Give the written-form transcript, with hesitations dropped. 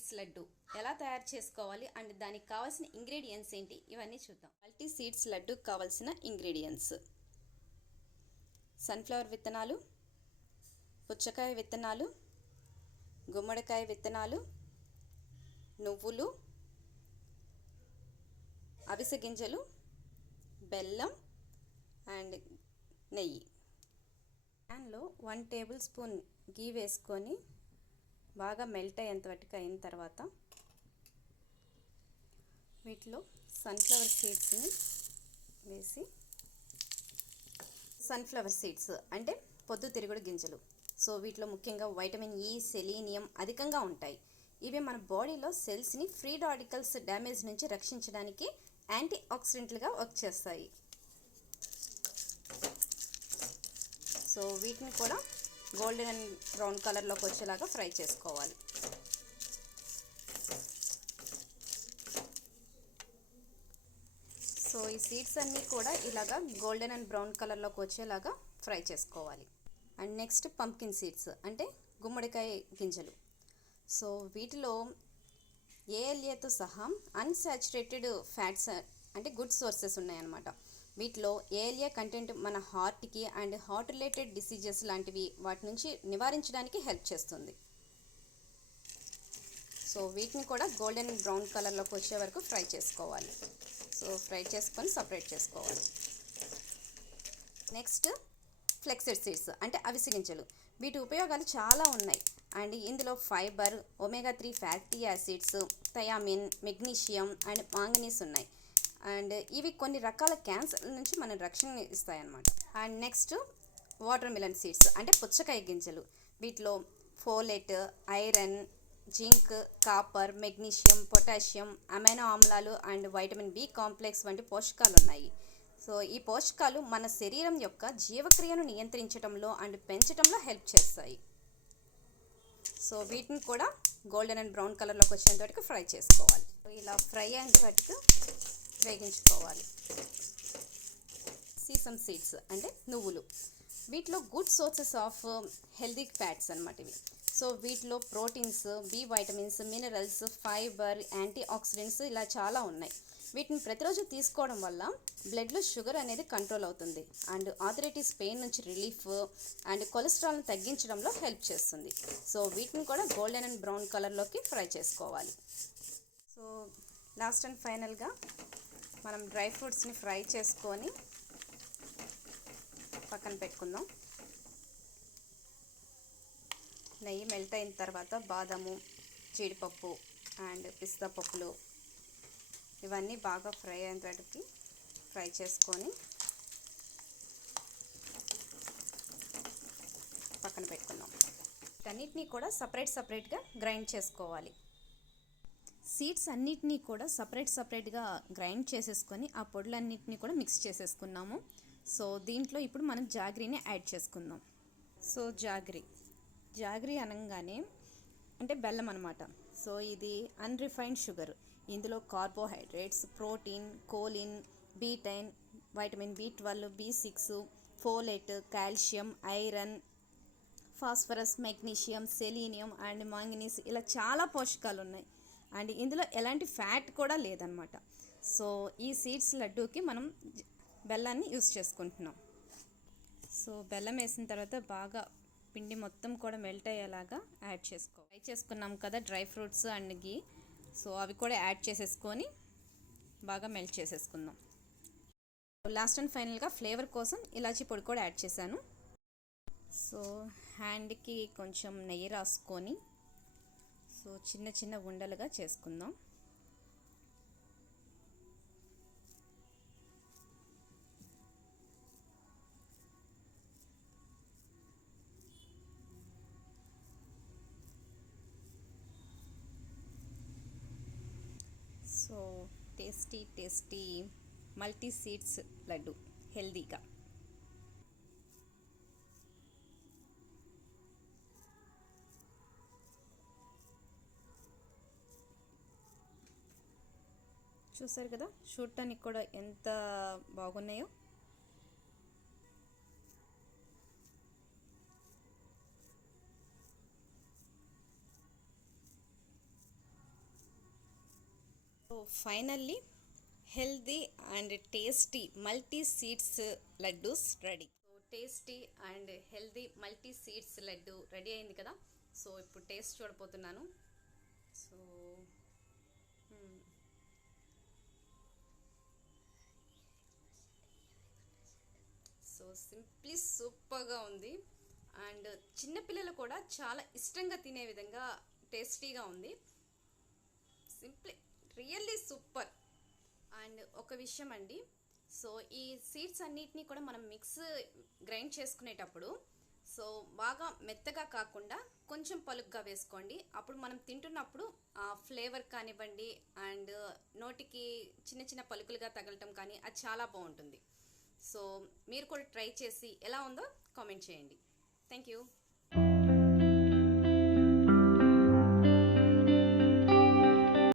Seeds laddu ఎలా తయారు చేసుకోవాలి అండ్ దానికి కావాల్సిన ఇంగ్రీడియంట్స్ ఏంటి ఇవన్నీ చూద్దాం. మల్టీ సీడ్స్ లడ్డు కావాల్సిన ఇంగ్రీడియంట్స్: సన్ఫ్లవర్ విత్తనాలు, పుచ్చకాయ విత్తనాలు, గుమ్మడికాయ విత్తనాలు, నువ్వులు, అవిసె గింజలు, బెల్లం అండ్ నెయ్యి. ప్యాన్లో 1 టేబుల్ స్పూన్ గీ వేసుకొని బాగా మెల్ట్ అయ్యేంతవరకు అయిన తర్వాత వీటిలో సన్ఫ్లవర్ సీడ్స్ని వేసి, సన్ఫ్లవర్ సీడ్స్ అంటే పొద్దుతిరుగుడు గింజలు. సో వీటిలో ముఖ్యంగా వైటమిన్ ఈ, సెలీనియం అధికంగా ఉంటాయి. ఇవి మన బాడీలో సెల్స్ని ఫ్రీ రాడికల్స్ డ్యామేజ్ నుంచి రక్షించడానికి యాంటీ ఆక్సిడెంట్లుగా వర్క్ చేస్తాయి. సో వీటిని కూడా గోల్డెన్ అండ్ బ్రౌన్ కలర్లోకి వచ్చేలాగా ఫ్రై చేసుకోవాలి. సో ఈ సీడ్స్ అన్నీ కూడా ఇలాగా గోల్డెన్ అండ్ బ్రౌన్ కలర్లోకి వచ్చేలాగా ఫ్రై చేసుకోవాలి. అండ్ నెక్స్ట్ పంప్కిన్ సీడ్స్ అంటే గుమ్మడికాయ గింజలు. సో వీటిలో ఏఎల్ఏతో సహా అన్సాచురేటెడ్ ఫ్యాట్స్ అంటే గుడ్ సోర్సెస్ ఉన్నాయన్నమాట. వీటిలో ఏఎల్ఏ కంటెంట్ మన హార్ట్కి అండ్ హార్ట్ రిలేటెడ్ డిసీజెస్ లాంటివి వాటి నుంచి నివారించడానికి హెల్ప్ చేస్తుంది. సో వీటిని కూడా గోల్డెన్ బ్రౌన్ కలర్లోకి వచ్చే వరకు ఫ్రై చేసుకోవాలి. సో ఫ్రై చేసుకొని సపరేట్ చేసుకోవాలి. నెక్స్ట్ ఫ్లెక్సెడ్ సీడ్స్ అంటే అవిసె గింజలు. వీటి ఉపయోగాలు చాలా ఉన్నాయి అండ్ ఇందులో fibre, omega 3 fatty acids, thiamine, magnesium and manganese ఉన్నాయి. అండ్ ఇవి కొన్ని రకాల క్యాన్సర్ నుంచి మన రక్షణ ఇస్తాయన్నమాట. And next watermelon seeds అంటే పుచ్చకాయ గింజలు. వీటిలో folate, iron, zinc, copper, magnesium, potassium, amino ఆమ్లాలు అండ్ వైటమిన్ బి కాంప్లెక్స్ వంటి పోషకాలు ఉన్నాయి. సో ఈ పోషకాలు మన శరీరం యొక్క జీవక్రియను నియంత్రించడంలో అండ్ పెంచడంలో హెల్ప్ చేస్తాయి. సో వీటిని కూడా గోల్డెన్ అండ్ బ్రౌన్ కలర్లోకి వచ్చేంత వరకు ఫ్రై చేసుకోవాలి. ఇలా ఫ్రై అయ్యేంత వరకు వేగించుకోవాలి. సీసమ్ సీడ్స్ అంటే నువ్వులు. వీటిలో good sources of healthy fats అన్నమాట ఇవి. సో వీటిలో proteins, B vitamins, minerals, fibre, antioxidants ఇలా చాలా ఉన్నాయి. వీటిని ప్రతిరోజు తీసుకోవడం వల్ల బ్లడ్లో షుగర్ అనేది కంట్రోల్ అవుతుంది అండ్ ఆర్థరైటిస్ పెయిన్ నుంచి రిలీఫ్ అండ్ కొలెస్ట్రాల్ని తగ్గించడంలో హెల్ప్ చేస్తుంది. సో వీటిని కూడా గోల్డెన్ అండ్ బ్రౌన్ కలర్లోకి ఫ్రై చేసుకోవాలి. సో లాస్ట్ అండ్ ఫైనల్గా మనం డ్రై ఫ్రూట్స్ని ఫ్రై చేసుకొని పక్కన పెట్టుకుందాం. నెయ్యి మెల్ట్ అయిన తర్వాత బాదము, జీడిపప్పు అండ్ పిస్తా పప్పులు ఇవన్నీ బాగా ఫ్రై అయ్యేంతటికి ఫ్రై చేసుకొని పక్కన పెట్టుకుందాం. వీటన్నిటిని కూడా సపరేట్గా గ్రైండ్ చేసుకోవాలి. సీడ్స్ అన్నిటినీ కూడా సపరేట్గా గ్రైండ్ చేసేసుకొని ఆ పొడులన్నిటినీ కూడా మిక్స్ చేసేసుకున్నాము. సో దీంట్లో ఇప్పుడు మనం జాగ్రీని యాడ్ చేసుకుందాం. సో జాగ్రీ అనగానే అంటే బెల్లం అనమాట. సో ఇది అన్రిఫైన్డ్ షుగర్. ఇందులో carbohydrates, protein, choline, betaine, vitamin బి12, బి6, folate, calcium, iron, phosphorus, magnesium, selenium and manganese ఇలా చాలా పోషకాలు ఉన్నాయి. అండ్ ఇందులో ఎలాంటి ఫ్యాట్ కూడా లేదనమాట. సో ఈ సీడ్స్ లడ్డూకి మనం బెల్లాన్ని యూస్ చేసుకుంటున్నాం. సో బెల్లం వేసిన తర్వాత బాగా పిండి మొత్తం కూడా మెల్ట్ అయ్యేలాగా యాడ్ ఫ్రై చేసుకున్నాం కదా dry fruits and ghee. So అవి కూడా యాడ్ చేసేసుకొని బాగా మెల్ట్ చేసేసుకుందాం. లాస్ట్ అండ్ ఫైనల్గా ఫ్లేవర్ కోసం ఇలాచీ పొడి కూడా యాడ్ చేశాను. సో హ్యాండ్కి కొంచెం నెయ్యి రాసుకొని సో చిన్న ఉండలుగా చేసుకుందాం. So tasty multi seeds laddu హెల్దీగా. చూసారు కదా చూడటానికి కూడా ఎంత బాగున్నాయో. So finally healthy and tasty multi seeds laddus ready. So tasty and healthy multi seeds laddu ready అయింది కదా. సో ఇప్పుడు టేస్ట్ చూడబోతున్నాను. సో సో సింప్లీ సూపర్గా ఉంది. అండ్ చిన్నపిల్లలు కూడా చాలా ఇష్టంగా తినే విధంగా టేస్టీగా ఉంది. Simply really super. అండ్ ఒక విషయం అండి, సో ఈ సీడ్స్ అన్నిటినీ కూడా మనం గ్రైండ్ చేసుకునేటప్పుడు సో బాగా మెత్తగా కాకుండా కొంచెం పలుగ్గా వేసుకోండి. అప్పుడు మనం తింటున్నప్పుడు ఆ ఫ్లేవర్ కానివ్వండి అండ్ నోటికి చిన్న చిన్న పలుకులుగా తగలటం కానీ అది చాలా బాగుంటుంది. సో మీరు కూడా ట్రై చేసి ఎలా ఉందో కామెంట్ చేయండి. Thank you.